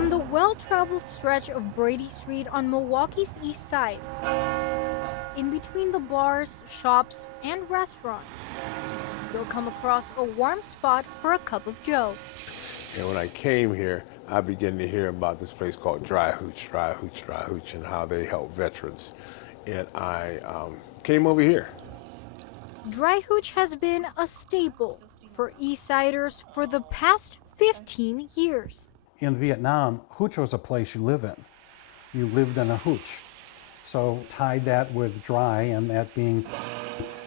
On the well-traveled stretch of Brady Street on Milwaukee's east side, in between the bars, shops, and restaurants, you'll come across a warm spot for a cup of joe. And when I came here, I began to hear about this place called Dry Hootch, and how they help veterans. And I came over here. Dry Hootch has been a staple for Eastsiders for the past 15 years. In Vietnam, Hootch was a place you live in. You lived in a Hootch. So tied that with dry, and that being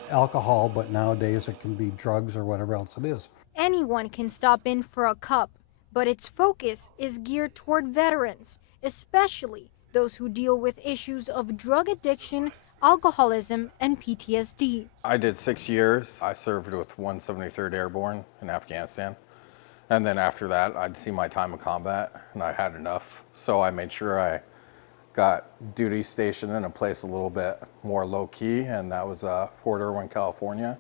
alcohol, but nowadays it can be drugs or whatever else it is. Anyone can stop in for a cup, but its focus is geared toward veterans, especially those who deal with issues of drug addiction, alcoholism, and PTSD. I did 6 years. I served with 173rd Airborne in Afghanistan. And then after that, I'd see my time of combat, and I had enough. So I made sure I got duty stationed in a place a little bit more low-key, and that was Fort Irwin, California.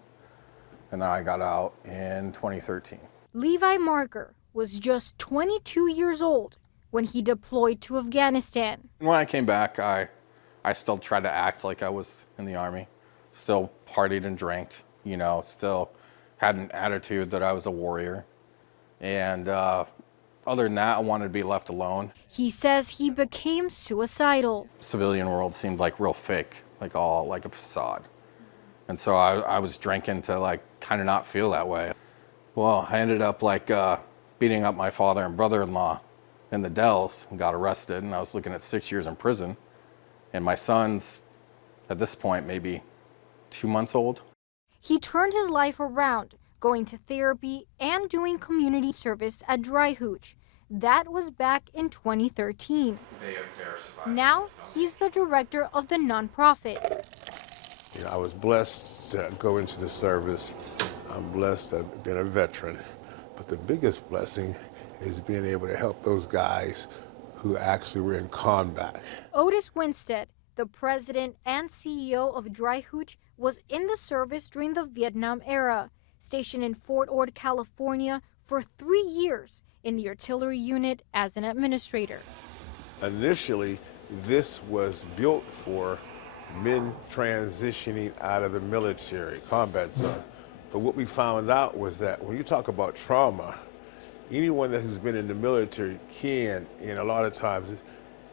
And then I got out in 2013. Levi Marker was just 22 years old when he deployed to Afghanistan. When I came back, I still tried to act like I was in the Army. Still partied and drank, you know, still had an attitude that I was a warrior. And other than that, I wanted to be left alone. He says he became suicidal. Civilian world seemed like real fake, like all like a facade. And so I was drinking to like kind of not feel that way. Well, I ended up like beating up my father and brother-in-law in the Dells and got arrested, and I was looking at 6 years in prison. And my son's, at this point, maybe 2 months old. He turned his life around, going to therapy and doing community service at Dry Hootch. That was back in 2013. Now he's the director of the nonprofit. You know, I was blessed to go into the service. I'm blessed to have been a veteran. But the biggest blessing is being able to help those guys who actually were in combat. Otis Winstead, the president and CEO of Dry Hootch, was in the service during the Vietnam era, stationed in Fort Ord, California for 3 years in the artillery unit as an administrator. Initially, this was built for men transitioning out of the military, combat zone. But what we found out was that when you talk about trauma, anyone who's been in the military can, and a lot of times,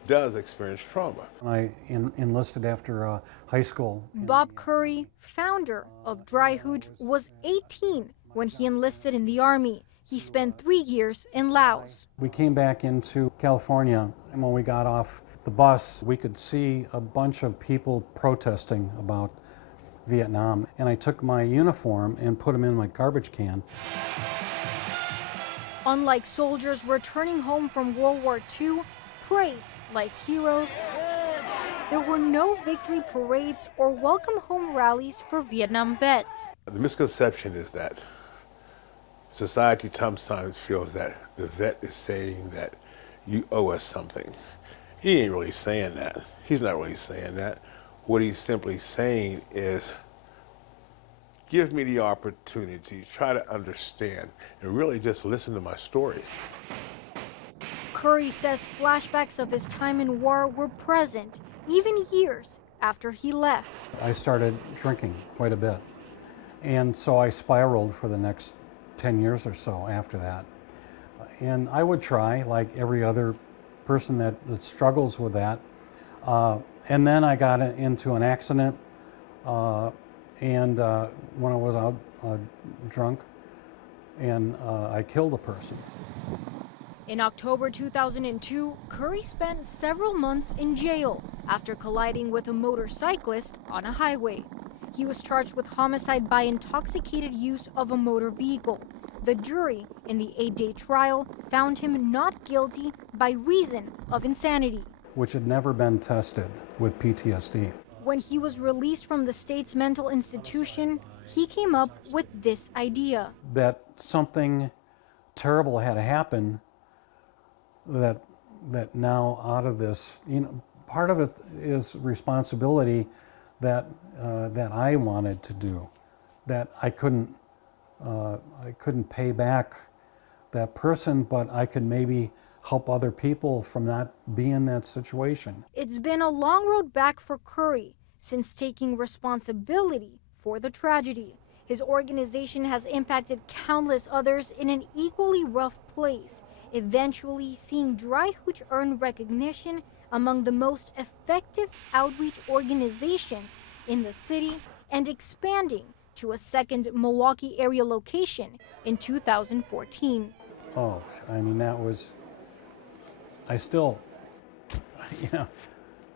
does experience trauma. I enlisted after high school. Bob Curry, founder of Dry Hootch, was 18 when he enlisted in the Army. He spent 3 years in Laos. We came back into California, and when we got off the bus, we could see a bunch of people protesting about Vietnam. And I took my uniform and put them in my garbage can. Unlike soldiers returning home from World War II, praised like heroes, there were no victory parades or welcome home rallies for Vietnam vets. The misconception is that society sometimes feels that the vet is saying that you owe us something. He ain't really saying that. He's not really saying that. What he's simply saying is, give me the opportunity, try to understand, and really just listen to my story. Curry says flashbacks of his time in war were present, even years after he left. I started drinking quite a bit. And so I spiraled for the next 10 years or so after that. And I would try, like every other person that struggles with that. And then I got into an accident, and when I was out drunk, and I killed a person. In October 2002, Curry spent several months in jail after colliding with a motorcyclist on a highway. He was charged with homicide by intoxicated use of a motor vehicle. The jury in the 8-day trial found him not guilty by reason of insanity, which had never been tested with PTSD. When he was released from the state's mental institution, he came up with this idea. That something terrible had happened, that now out of this, you know, part of it is responsibility that I wanted to do, that I couldn't pay back that person, but I could maybe help other people from not being in that situation. It's been a long road back for Curry since taking responsibility for the tragedy. His organization has impacted countless others in an equally rough place, eventually seeing Dry Hooch earn recognition among the most effective outreach organizations in the city and expanding to a second Milwaukee area location in 2014. Oh, I mean, that was, I still, you know,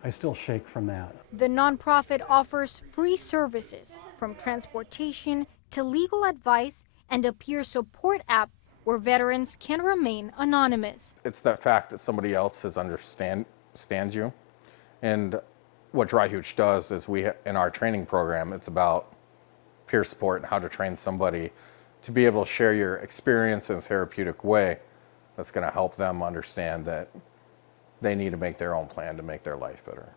I still shake from that. The nonprofit offers free services from transportation to legal advice and a peer support app where veterans can remain anonymous. It's that fact that somebody else understands you. And what Dry Hooch does is in our training program, it's about peer support and how to train somebody to be able to share your experience in a therapeutic way that's going to help them understand that they need to make their own plan to make their life better.